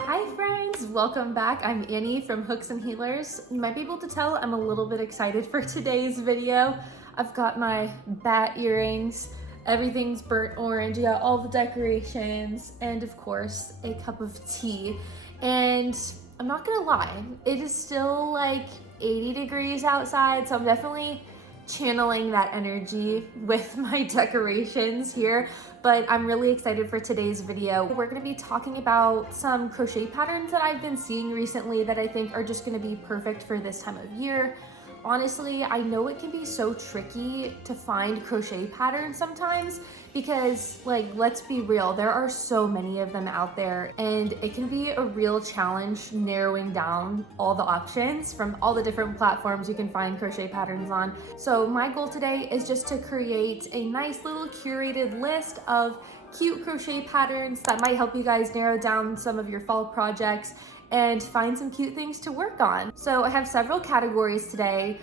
Hi friends, welcome back. I'm Annie from Hooks and Healers. You might be able to tell I'm a little bit excited for today's video. I've got my bat earrings, everything's burnt orange, I got all the decorations, and of course a cup of tea. And I'm not gonna lie, it is still like 80 degrees outside, so I'm definitely channeling that energy with my decorations here, but I'm really excited for today's video. We're going to be talking about some crochet patterns that I've been seeing recently that I think are just going to be perfect for this time of year. Honestly, I know it can be so tricky to find crochet patterns sometimes because, like, let's be real, there are so many of them out there and it can be a real challenge narrowing down all the options from all the different platforms you can find crochet patterns on. So my goal today is just to create a nice little curated list of cute crochet patterns that might help you guys narrow down some of your fall projects and find some cute things to work on. So I have several categories today.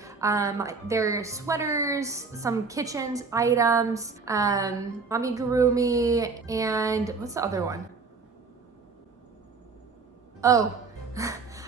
There's sweaters, some kitchen items, amigurumi, and what's the other one? Oh,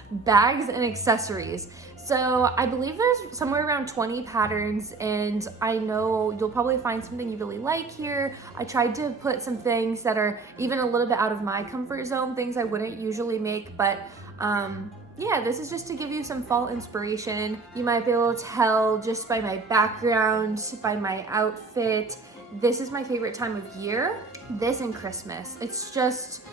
bags and accessories. So I believe there's somewhere around 20 patterns, and I know you'll probably find something you really like here. I tried to put some things that are even a little bit out of my comfort zone, things I wouldn't usually make, but yeah, this is just to give you some fall inspiration. You might be able to tell just by my background, by my outfit, this is my favorite time of year. This and Christmas. It's just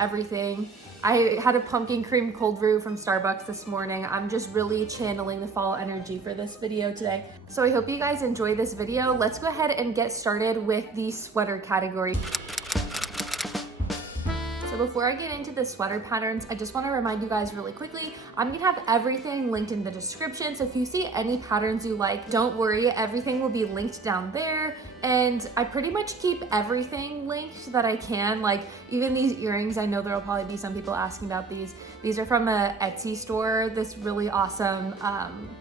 everything. I had a pumpkin cream cold brew from Starbucks this morning. I'm just really channeling the fall energy for this video today. So I hope you guys enjoy this video. Let's go ahead and get started with the sweater category. So before I get into the sweater patterns, I just want to remind you guys really quickly, I'm going to have everything linked in the description. So if you see any patterns you like, don't worry, everything will be linked down there. And I pretty much keep everything linked that I can, like even these earrings. I know there'll probably be some people asking about these. These are from a Etsy store, this really awesome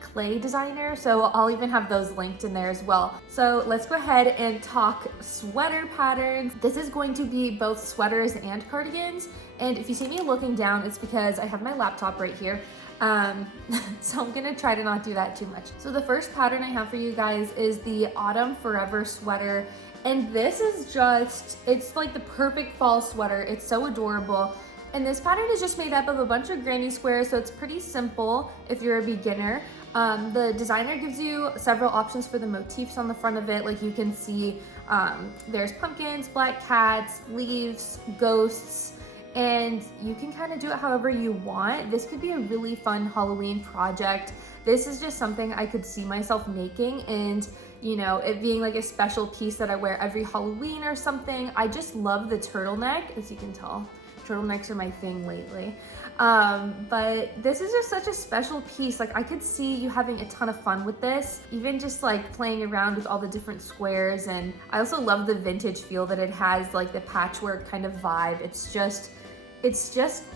clay designer. So I'll even have those linked in there as well. So let's go ahead and talk sweater patterns. This is going to be both sweaters and cardigans. And if you see me looking down, it's because I have my laptop right here. So I'm gonna try to not do that too much. So the first pattern I have for you guys is the Autumn Forever sweater. And this is just, it's like the perfect fall sweater. It's so adorable. And this pattern is just made up of a bunch of granny squares, so it's pretty simple if you're a beginner. The designer gives you several options for the motifs on the front of it. Like you can see, there's pumpkins, black cats, leaves, ghosts, and you can kind of do it however you want. This could be a really fun Halloween project. This is just something I could see myself making, and you know, it being like a special piece that I wear every Halloween or something. I just love the turtleneck, as you can tell. Turtlenecks are my thing lately. But this is just such a special piece. Like I could see you having a ton of fun with this, even just like playing around with all the different squares. And I also love the vintage feel that it has, like the patchwork kind of vibe. It's just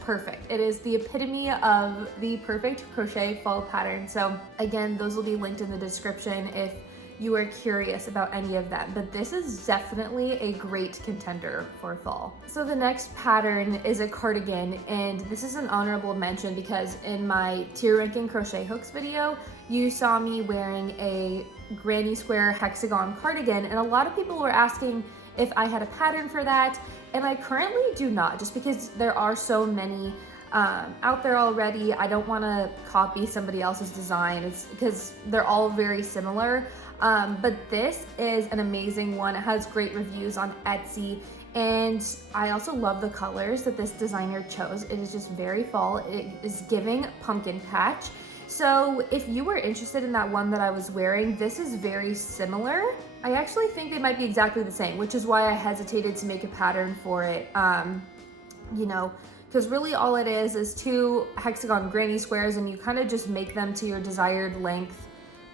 perfect. It is the epitome of the perfect crochet fall pattern. So again, those will be linked in the description if you are curious about any of them, but this is definitely a great contender for fall. So the next pattern is a cardigan, and this is an honorable mention because in my tier ranking crochet hooks video, you saw me wearing a granny square hexagon cardigan, and a lot of people were asking if I had a pattern for that, and I currently do not, just because there are so many out there already. I don't want to copy somebody else's design. It's because they're all very similar. But this is an amazing one. It has great reviews on Etsy, and I also love the colors that this designer chose. It is just very fall. It is giving pumpkin patch. So if you were interested in that one that I was wearing, this is very similar. I actually think they might be exactly the same, which is why I hesitated to make a pattern for it. You know, because really all it is two hexagon granny squares, and you kind of just make them to your desired length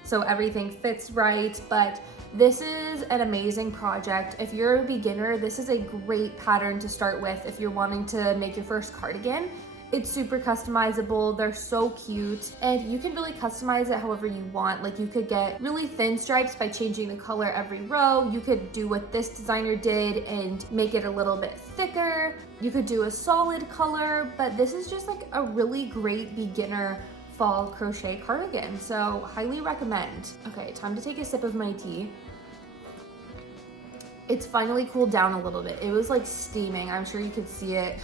so everything fits right. But this is an amazing project. If you're a beginner, this is a great pattern to start with if you're wanting to make your first cardigan. It's super customizable. They're so cute, and you can really customize it however you want. Like you could get really thin stripes by changing the color every row. You could do what this designer did and make it a little bit thicker. You could do a solid color, but this is just like a really great beginner fall crochet cardigan, so highly recommend. Okay, time to take a sip of my tea. It's finally cooled down a little bit. It was like steaming. I'm sure you could see it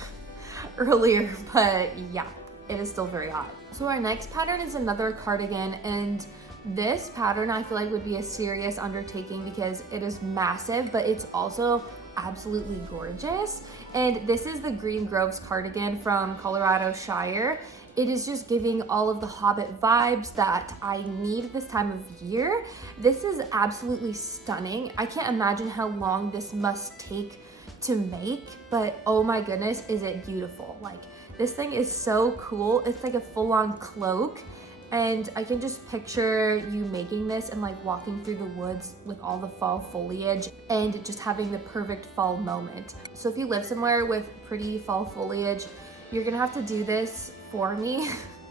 earlier, but yeah, it is still very hot. So our next pattern is another cardigan, and this pattern I feel like would be a serious undertaking because it is massive, but it's also absolutely gorgeous. And this is the Green Groves cardigan from Colorado Shire. It is just giving all of the Hobbit vibes that I need this time of year. This is absolutely stunning. I can't imagine how long this must take to make, but oh my goodness, is it beautiful. Like, this thing is so cool. It's like a full-on cloak, and I can just picture you making this and like walking through the woods with all the fall foliage and just having the perfect fall moment. So if you live somewhere with pretty fall foliage, you're gonna have to do this for me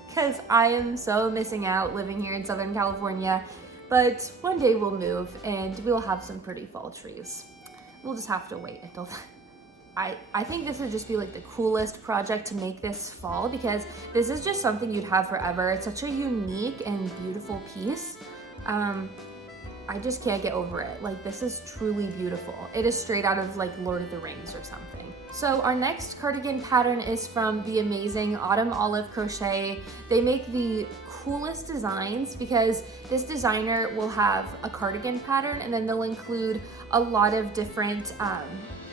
because I am so missing out living here in Southern California, but one day we'll move and we'll have some pretty fall trees. We'll just have to wait until then. I think this would just be like the coolest project to make this fall because this is just something you'd have forever. It's such a unique and beautiful piece. I just can't get over it. Like, this is truly beautiful. It is straight out of like Lord of the Rings or something. So our next cardigan pattern is from the amazing Autumn Olive Crochet. They make the coolest designs because this designer will have a cardigan pattern and then they'll include a lot of different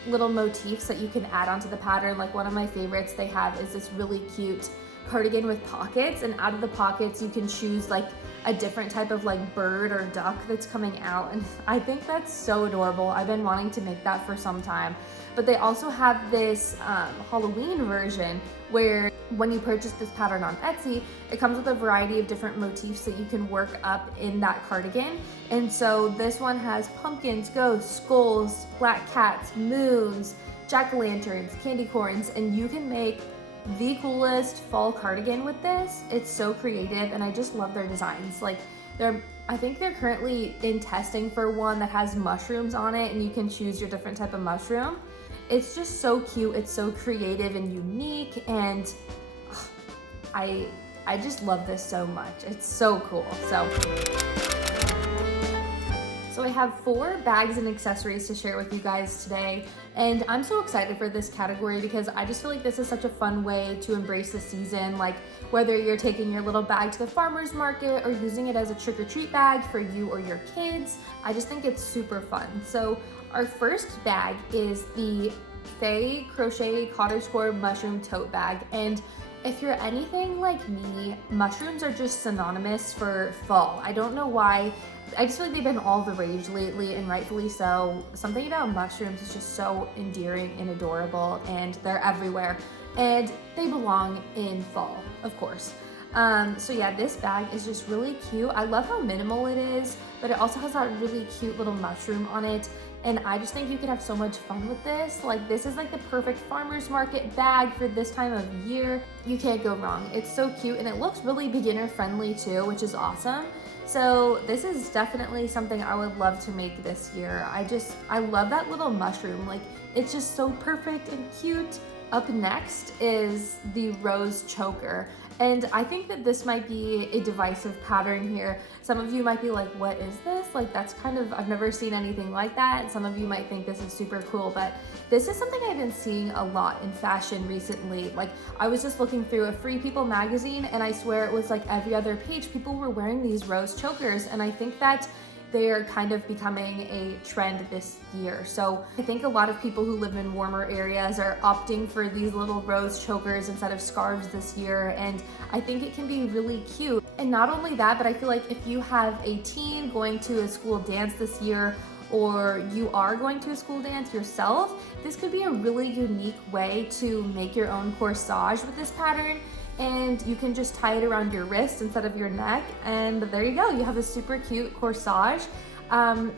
little motifs that you can add onto the pattern. Like, one of my favorites they have is this really cute cardigan with pockets, and out of the pockets you can choose like a different type of like bird or duck that's coming out, and I think that's so adorable. I've been wanting to make that for some time. But they also have this Halloween version where when you purchase this pattern on Etsy, it comes with a variety of different motifs that you can work up in that cardigan. And so this one has pumpkins, ghosts, skulls, black cats, moons, jack-o'-lanterns, candy corns, and you can make the coolest fall cardigan with this. It's so creative, and I just love their designs. Like, I think they're currently in testing for one that has mushrooms on it, and you can choose your different type of mushroom. It's just so cute. It's so creative and unique, and I just love this so much. It's so cool. So I have 4 bags and accessories to share with you guys today, and I'm so excited for this category because I just feel like this is such a fun way to embrace the season. Like, whether you're taking your little bag to the farmer's market or using it as a trick-or-treat bag for you or your kids, I just think it's super fun. So our first bag is the FALL Crochet Cottagecore Mushroom Tote Bag, and if you're anything like me, mushrooms are just synonymous for fall. I don't know why. I just feel like they've been all the rage lately, and rightfully so. Something about mushrooms is just so endearing and adorable, and they're everywhere. And they belong in fall, of course. So yeah, this bag is just really cute. I love how minimal it is, but it also has that really cute little mushroom on it. And I just think you could have so much fun with this. Like, this is like the perfect farmer's market bag for this time of year. You can't go wrong. It's so cute, and it looks really beginner friendly too, which is awesome. So this is definitely something I would love to make this year. I love that little mushroom. Like, it's just so perfect and cute. Up next is the rose choker. And I think that this might be a divisive pattern here. Some of you might be like, what is this? Like, that's kind of, I've never seen anything like that. Some of you might think this is super cool, but this is something I've been seeing a lot in fashion recently. Like, I was just looking through a Free People magazine, and I swear it was like every other page, people were wearing these rose chokers. And I think that they're kind of becoming a trend this year. So I think a lot of people who live in warmer areas are opting for these little rose chokers instead of scarves this year, and I think it can be really cute. And not only that, but I feel like if you have a teen going to a school dance this year, or you are going to a school dance yourself, this could be a really unique way to make your own corsage with this pattern. And you can just tie it around your wrist instead of your neck, and there you go, you have a super cute corsage.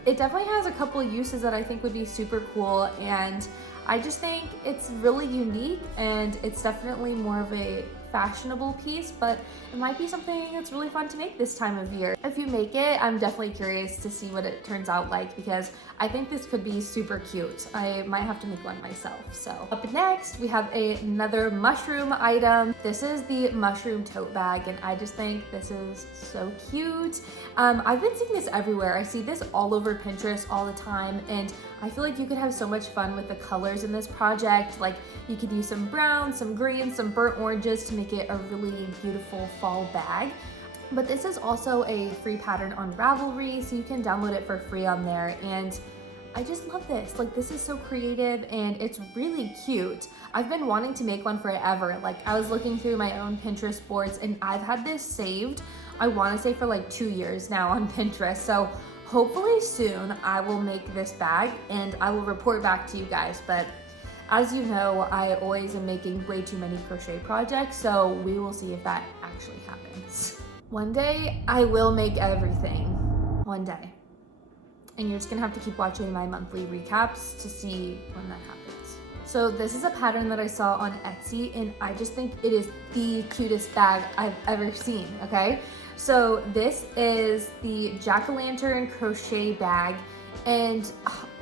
It definitely has a couple uses that I think would be super cool, and I just think it's really unique, and it's definitely more of a fashionable piece, but it might be something that's really fun to make this time of year. If you make it, I'm definitely curious to see what it turns out like, because I think this could be super cute. I might have to make one myself. So up next, we have another mushroom item. This is the mushroom tote bag, and I just think this is so cute. I've been seeing this everywhere. I see this all over Pinterest all the time, and I feel like you could have so much fun with the colors in this project. Like, you could use some brown, some green, some burnt oranges to make it a really beautiful fall bag. But this is also a free pattern on Ravelry, so you can download it for free on there. And I just love this. Like, this is so creative and it's really cute. I've been wanting to make one forever. Like, I was looking through my own Pinterest boards and I've had this saved, I want to say, for like 2 years now on Pinterest. So hopefully soon I will make this bag and I will report back to you guys. But as you know, I always am making way too many crochet projects, so we will see if that actually happens. One day I will make everything. One day. And you're just gonna have to keep watching my monthly recaps to see when that happens. So this is a pattern that I saw on Etsy, and I just think it is the cutest bag I've ever seen, okay? So this is the jack-o'-lantern crochet bag, and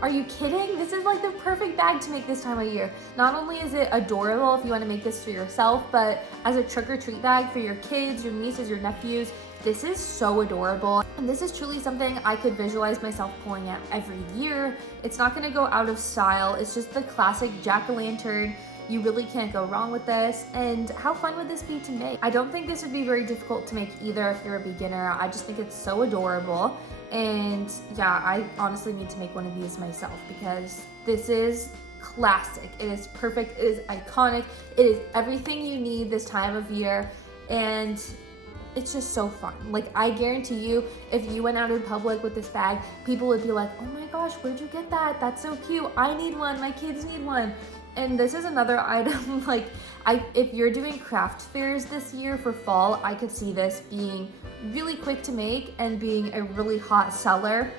are you kidding? This is like the perfect bag to make this time of year. Not only is it adorable if you want to make this for yourself, but as a trick-or-treat bag for your kids, your nieces, your nephews, this is so adorable. And this is truly something I could visualize myself pulling out every year. It's not going to go out of style. It's just the classic jack-o'-lantern. You really can't go wrong with this. And how fun would this be to make? I don't think this would be very difficult to make either if you're a beginner. I just think it's so adorable. And yeah, I honestly need to make one of these myself because this is classic. It is perfect. It is iconic. It is everything you need this time of year. And it's just so fun. Like, I guarantee you, if you went out in public with this bag, people would be like, oh my gosh, where'd you get that? That's so cute. I need one. My kids need one. And this is another item, like, if you're doing craft fairs this year for fall, I could see this being really quick to make and being a really hot seller.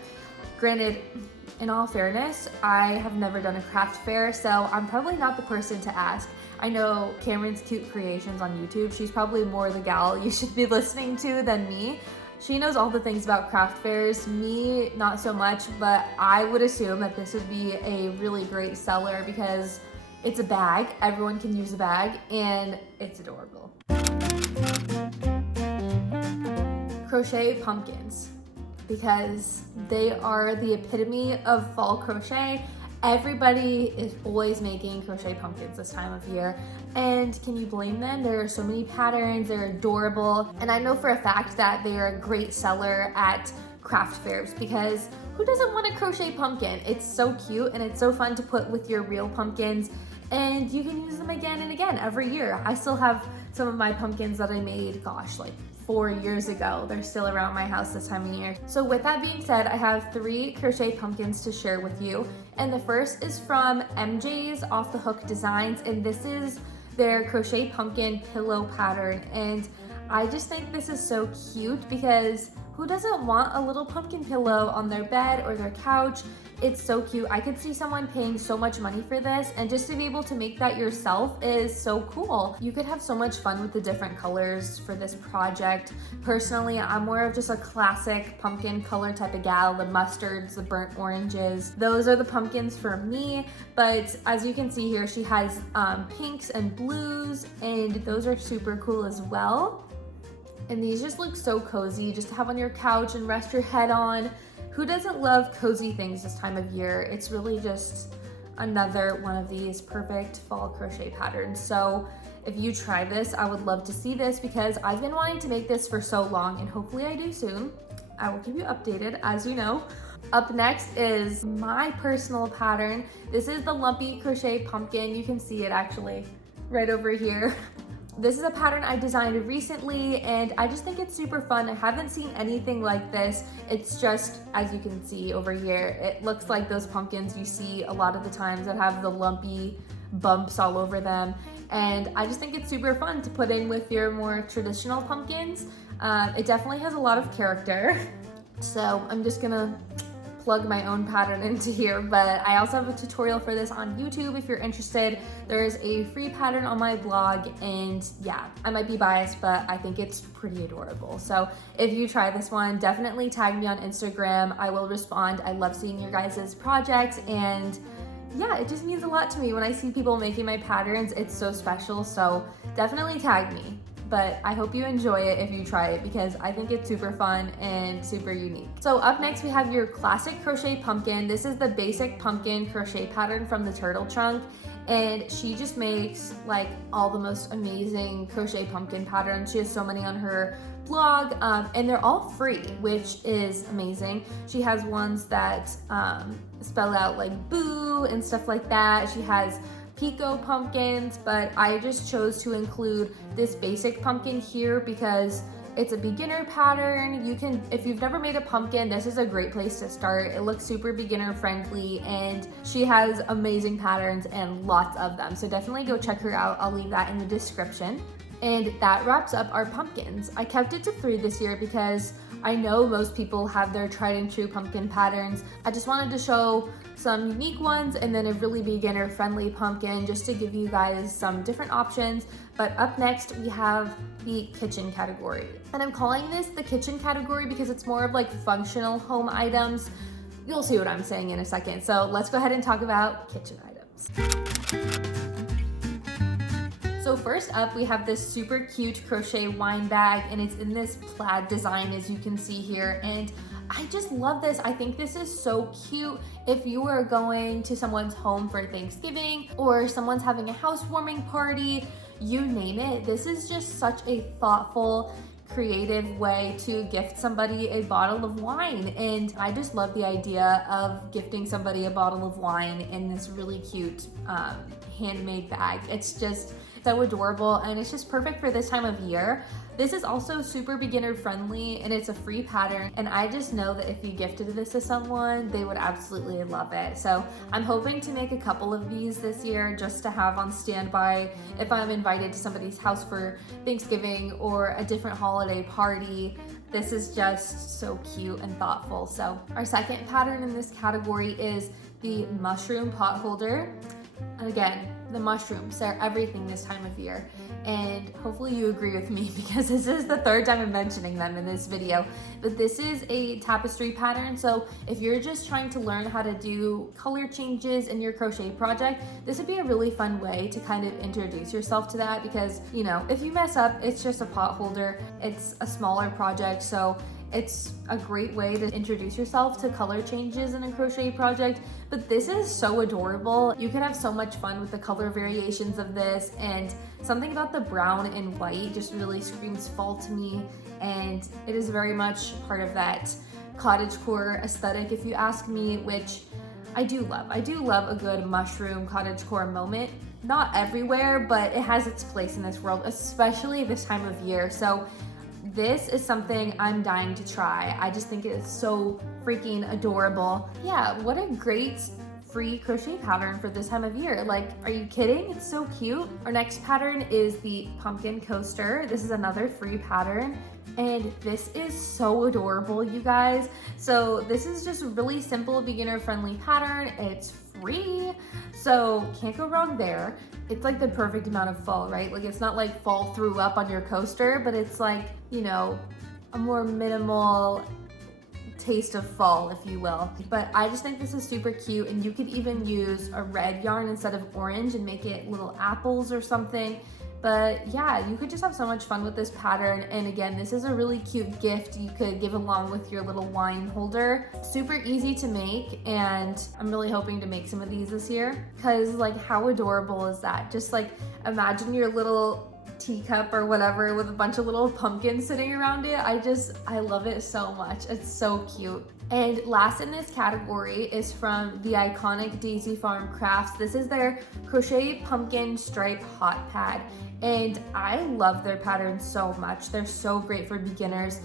Granted, in all fairness, I have never done a craft fair, so I'm probably not the person to ask. I know Cameron's Cute Creations on YouTube. She's probably more the gal you should be listening to than me. She knows all the things about craft fairs, me not so much, but I would assume that this would be a really great seller because it's a bag, everyone can use a bag, and it's adorable. Crochet pumpkins, because they are the epitome of fall crochet. Everybody is always making crochet pumpkins this time of year, and can you blame them? There are so many patterns, they're adorable, and I know for a fact that they are a great seller at craft fairs because who doesn't want a crochet pumpkin? It's so cute and it's so fun to put with your real pumpkins, and you can use them again and again every year. I still have some of my pumpkins that I made, gosh, like 4 years ago. They're still around my house this time of year. So with that being said, I have 3 crochet pumpkins to share with you. And the first is from MJ's Off the Hook Designs, and this is their crochet pumpkin pillow pattern. And I just think this is so cute because who doesn't want a little pumpkin pillow on their bed or their couch? It's so cute. I could see someone paying so much money for this, and just to be able to make that yourself is so cool. You could have so much fun with the different colors for this project. Personally, I'm more of just a classic pumpkin color type of gal, the mustards, the burnt oranges. Those are the pumpkins for me, but as you can see here, she has pinks and blues, and those are super cool as well. And these just look so cozy just to have on your couch and rest your head on. Who doesn't love cozy things this time of year? It's really just another one of these perfect fall crochet patterns. So if you try this, I would love to see this because I've been wanting to make this for so long, and hopefully I do soon. I will keep you updated, as you know. Up next is my personal pattern. This is the lumpy crochet pumpkin. You can see it actually right over here. This is a pattern I designed recently, and I just think it's super fun. I haven't seen anything like this. It's just, as you can see over here, it looks like those pumpkins you see a lot of the times that have the lumpy bumps all over them. And I just think it's super fun to put in with your more traditional pumpkins. It definitely has a lot of character. So I'm just gonna plug my own pattern into here, but I also have a tutorial for this on YouTube if you're interested. There's a free pattern on my blog, and yeah, I might be biased, but I think it's pretty adorable. So if you try this one, definitely tag me on Instagram. I will respond. I love seeing your guys' projects, and yeah, it just means a lot to me when I see people making my patterns. It's so special, so definitely tag me. But I hope you enjoy it if you try it, because I think it's super fun and super unique. So up next we have your classic crochet pumpkin. This is the basic pumpkin crochet pattern from the turtle trunk, and she just makes like all the most amazing crochet pumpkin patterns. She has so many on her blog, and they're all free, which is amazing. She has ones that spell out like boo and stuff like that. She has Pico pumpkins, but I just chose to include this basic pumpkin here because it's a beginner pattern. You can, if you've never made a pumpkin, this is a great place to start. It looks super beginner friendly, and she has amazing patterns and lots of them. So definitely go check her out. I'll leave that in the description. And that wraps up our pumpkins. I kept it to 3 this year because I know most people have their tried and true pumpkin patterns. I just wanted to show some unique ones and then a really beginner friendly pumpkin just to give you guys some different options. But up next we have the kitchen category. And I'm calling this the kitchen category because it's more of like functional home items. You'll see what I'm saying in a second. So let's go ahead and talk about kitchen items. So first up, we have this super cute crochet wine bag, and it's in this plaid design as you can see here. And I just love this. I think this is so cute. If you are going to someone's home for Thanksgiving or someone's having a housewarming party, you name it, this is just such a thoughtful, creative way to gift somebody a bottle of wine. And I just love the idea of gifting somebody a bottle of wine in this really cute handmade bag. It's just so adorable, and it's just perfect for this time of year. This is also super beginner friendly, and it's a free pattern, and I just know that if you gifted this to someone, they would absolutely love it. So I'm hoping to make a couple of these this year just to have on standby if I'm invited to somebody's house for Thanksgiving or a different holiday party. This is just so cute and thoughtful. So our second pattern in this category is the mushroom pot holder. And again, the mushrooms, they're everything this time of year. And hopefully you agree with me because this is the 3rd time I'm mentioning them in this video. But this is a tapestry pattern. So if you're just trying to learn how to do color changes in your crochet project, this would be a really fun way to kind of introduce yourself to that, because, you know, if you mess up, it's just a pot holder. It's a smaller project, so it's a great way to introduce yourself to color changes in a crochet project. But this is so adorable. You can have so much fun with the color variations of this, and something about the brown and white just really screams fall to me, and it is very much part of that cottagecore aesthetic, if you ask me, which I do love. I do love a good mushroom cottagecore moment. Not everywhere, but it has its place in this world, especially this time of year. So this is something I'm dying to try. I just think it is so freaking adorable. Yeah, what a great free crochet pattern for this time of year. Like, are you kidding? It's so cute. Our next pattern is the pumpkin coaster. This is another free pattern, and this is so adorable, you guys. So this is just a really simple, beginner friendly pattern. It's free, so can't go wrong there. It's like the perfect amount of fall, right? Like, it's not like fall threw up on your coaster, but it's like, you know, a more minimal taste of fall, if you will. But I just think this is super cute, and you could even use a red yarn instead of orange and make it little apples or something. But yeah, you could just have so much fun with this pattern. And again, this is a really cute gift you could give along with your little wine holder. Super easy to make, and I'm really hoping to make some of these this year, because like, how adorable is that? Just like, imagine your little teacup or whatever with a bunch of little pumpkins sitting around it. I love it so much. It's so cute. And last in this category is from the iconic Daisy Farm Crafts. This is their crochet pumpkin stripe hot pad, and I love their patterns so much. They're so great for beginners.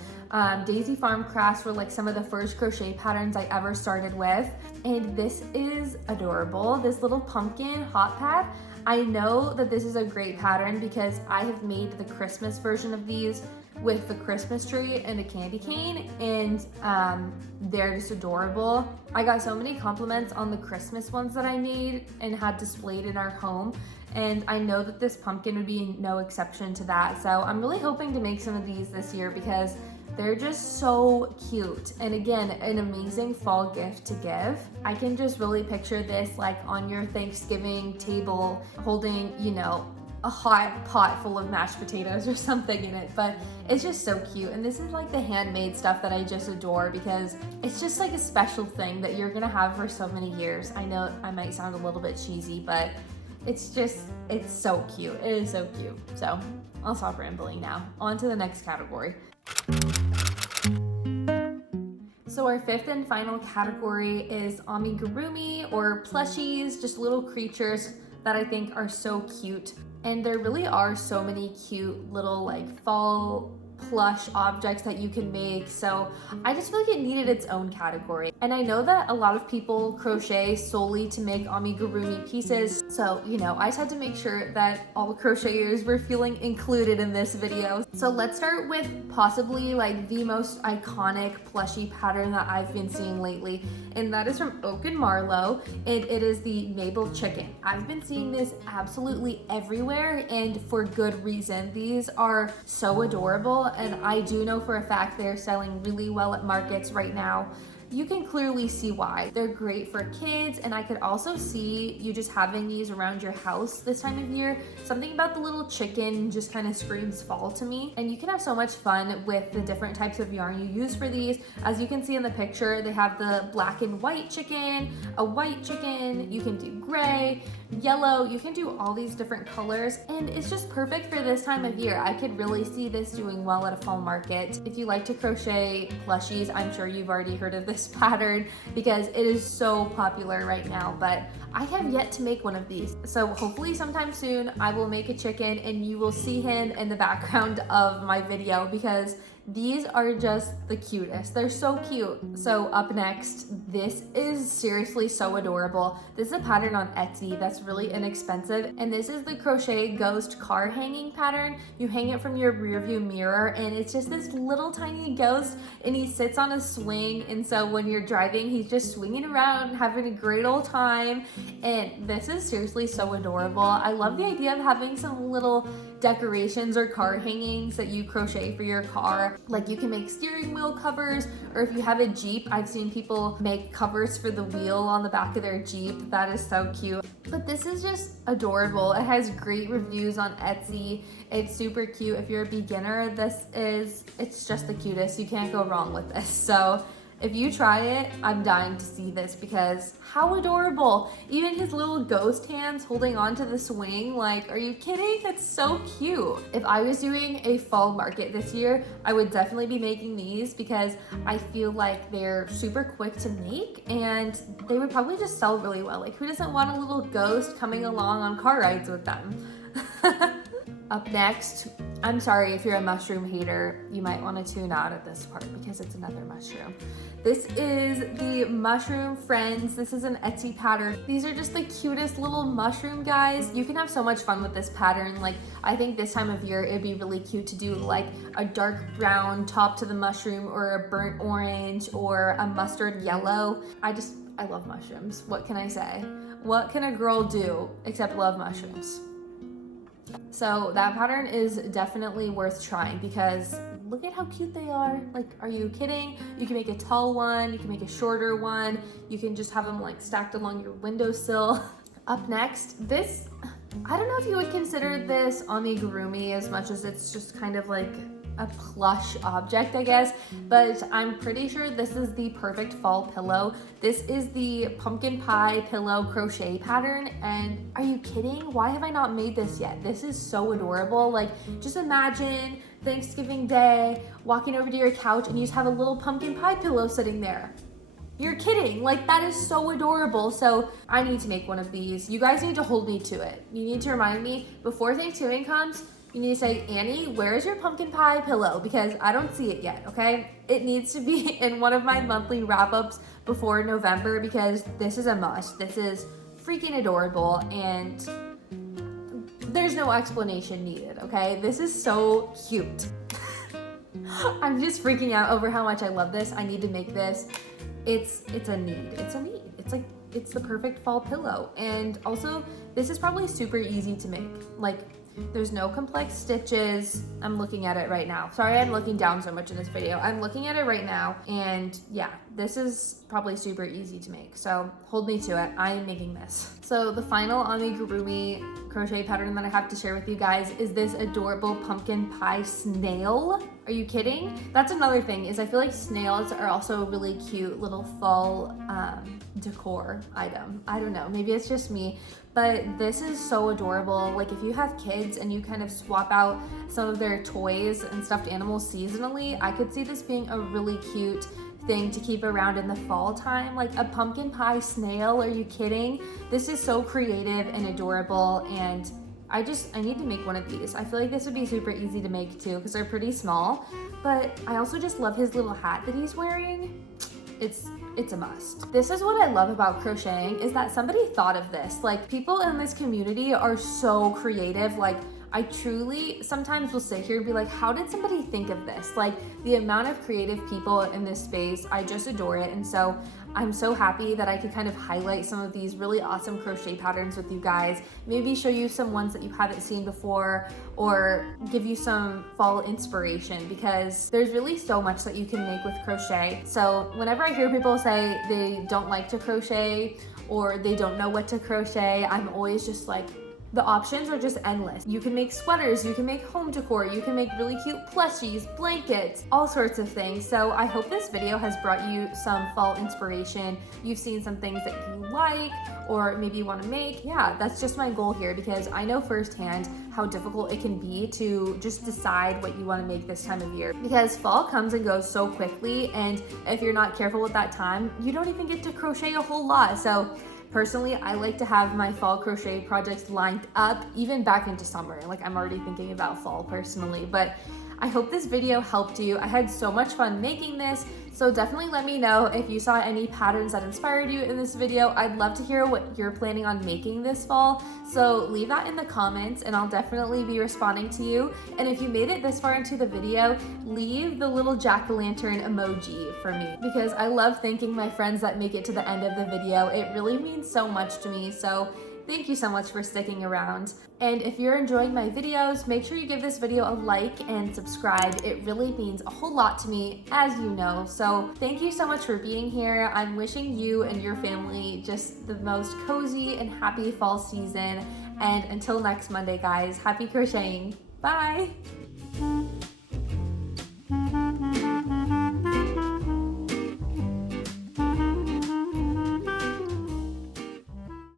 Daisy Farm Crafts were like some of the first crochet patterns I ever started with, and this is adorable. This little pumpkin hot pad, I know that this is a great pattern because I have made the Christmas version of these with the Christmas tree and a candy cane, and they're just adorable. I got so many compliments on the Christmas ones that I made and had displayed in our home, and I know that this pumpkin would be no exception to that. So I'm really hoping to make some of these this year because they're just so cute. And again, an amazing fall gift to give. I can just really picture this like on your Thanksgiving table holding, you know, a hot pot full of mashed potatoes or something in it, but it's just so cute. And this is like the handmade stuff that I just adore because it's just like a special thing that you're gonna have for so many years. I know I might sound a little bit cheesy, but it's so cute. It is so cute. So I'll stop rambling now. On to the next category. So our fifth and final category is amigurumi, or plushies, just little creatures that I think are so cute. And there really are so many cute little like fall plush objects that you can make. So I just feel like it needed its own category. And I know that a lot of people crochet solely to make amigurumi pieces. So, you know, I just had to make sure that all crocheters were feeling included in this video. So let's start with possibly like the most iconic plushie pattern that I've been seeing lately. And that is from Oak and Marlowe. And it is the Mabel chicken. I've been seeing this absolutely everywhere and for good reason. These are so adorable. And I do know for a fact they're selling really well at markets right now. You can clearly see why. They're great for kids, and I could also see you just having these around your house this time of year. Something about the little chicken just kind of screams fall to me. And you can have so much fun with the different types of yarn you use for these. As you can see in the picture, they have the black and white chicken, a white chicken, you can do gray, yellow, you can do all these different colors, and it's just perfect for this time of year. I could really see this doing well at a fall market. If you like to crochet plushies, I'm sure you've already heard of this pattern because it is so popular right now, but I have yet to make one of these. So hopefully sometime soon I will make a chicken and you will see him in the background of my video because these are just the cutest. They're so cute. So up next, this is seriously so adorable. This is a pattern on Etsy that's really inexpensive, and this is the Crochet Ghost car hanging pattern. You hang it from your rear view mirror, and it's just this little tiny ghost, and he sits on a swing, and so when you're driving, he's just swinging around, having a great old time, and this is seriously so adorable. I love the idea of having some little decorations or car hangings that you crochet for your car. Like you can make steering wheel covers, or if you have a Jeep, I've seen people make covers for the wheel on the back of their Jeep. That is so cute. But this is just adorable. It has great reviews on Etsy. It's super cute. If you're a beginner, it's just the cutest. You can't go wrong with this. So if you try it, I'm dying to see this because how adorable. Even his little ghost hands holding onto the swing, like, are you kidding? That's so cute. If I was doing a fall market this year, I would definitely be making these because I feel like they're super quick to make and they would probably just sell really well. Like, who doesn't want a little ghost coming along on car rides with them? Up next, I'm sorry if you're a mushroom hater, you might want to tune out at this part because it's another mushroom. This is the Mushroom Friends. This is an Etsy pattern. These are just the cutest little mushroom guys. You can have so much fun with this pattern. Like, I think this time of year, it'd be really cute to do like a dark brown top to the mushroom or a burnt orange or a mustard yellow. I love mushrooms. What can I say? What can a girl do except love mushrooms? So that pattern is definitely worth trying because look at how cute they are. Like, are you kidding? You can make a tall one, you can make a shorter one, you can just have them like stacked along your windowsill. Up next, this, I don't know if you would consider this amigurumi as much as it's just kind of like a plush object, I guess, but I'm pretty sure this is the perfect fall pillow. This is the pumpkin pie pillow crochet pattern, and are you kidding? Why have I not made this yet? This is so adorable. Like, just imagine Thanksgiving Day, walking over to your couch and you just have a little pumpkin pie pillow sitting there. You're kidding, like that is so adorable. So I need to make one of these. You guys need to hold me to it. You need to remind me before Thanksgiving comes, you need to say, Annie, where is your pumpkin pie pillow? Because I don't see it yet, okay? It needs to be in one of my monthly wrap-ups before November because this is a must. This is freaking adorable and there's no explanation needed, okay? This is so cute. I'm just freaking out over how much I love this. I need to make this. It's a need. It's the perfect fall pillow. And also, this is probably super easy to make. Like, there's no complex stitches. I'm looking at it right now. Sorry, I'm looking down so much in this video. I'm looking at it right now, and yeah, this is probably super easy to make. So hold me to it. I am making this. So the final Amigurumi crochet pattern that I have to share with you guys is this adorable pumpkin pie snail. Are you kidding? That's another thing, is I feel like snails are also a really cute little fall decor item. I don't know, maybe it's just me, but this is so adorable. Like, if you have kids and you kind of swap out some of their toys and stuffed animals seasonally, I could see this being a really cute thing to keep around in the fall time. Like a pumpkin pie snail, are you kidding? This is so creative and adorable, and I need to make one of these. I feel like this would be super easy to make too, because they're pretty small, but I also just love his little hat that he's wearing. It's a must. This is what I love about crocheting, is that somebody thought of this. Like, people in this community are so creative. Like, I truly sometimes will sit here and be like, how did somebody think of this? Like, the amount of creative people in this space, I just adore it. And so I'm so happy that I could kind of highlight some of these really awesome crochet patterns with you guys. Maybe show you some ones that you haven't seen before, or give you some fall inspiration, because there's really so much that you can make with crochet. So whenever I hear people say they don't like to crochet or they don't know what to crochet, I'm always just like, the options are just endless. You can make sweaters, you can make home decor, you can make really cute plushies, blankets, all sorts of things. So I hope this video has brought you some fall inspiration. You've seen some things that you like, or maybe you want to make. Yeah, that's just my goal here, because I know firsthand how difficult it can be to just decide what you want to make this time of year, because fall comes and goes so quickly, and if you're not careful with that time, you don't even get to crochet a whole lot. So personally, I like to have my fall crochet projects lined up even back into summer. Like, I'm already thinking about fall personally, but I hope this video helped you. I had so much fun making this, so definitely let me know if you saw any patterns that inspired you in this video. I'd love to hear what you're planning on making this fall, so leave that in the comments and I'll definitely be responding to you. And if you made it this far into the video, leave the little jack-o'-lantern emoji for me, because I love thanking my friends that make it to the end of the video. It really means so much to me, so thank you so much for sticking around. And if you're enjoying my videos, make sure you give this video a like and subscribe. It really means a whole lot to me, as you know. So thank you so much for being here. I'm wishing you and your family just the most cozy and happy fall season. And until next Monday, guys, happy crocheting. Bye.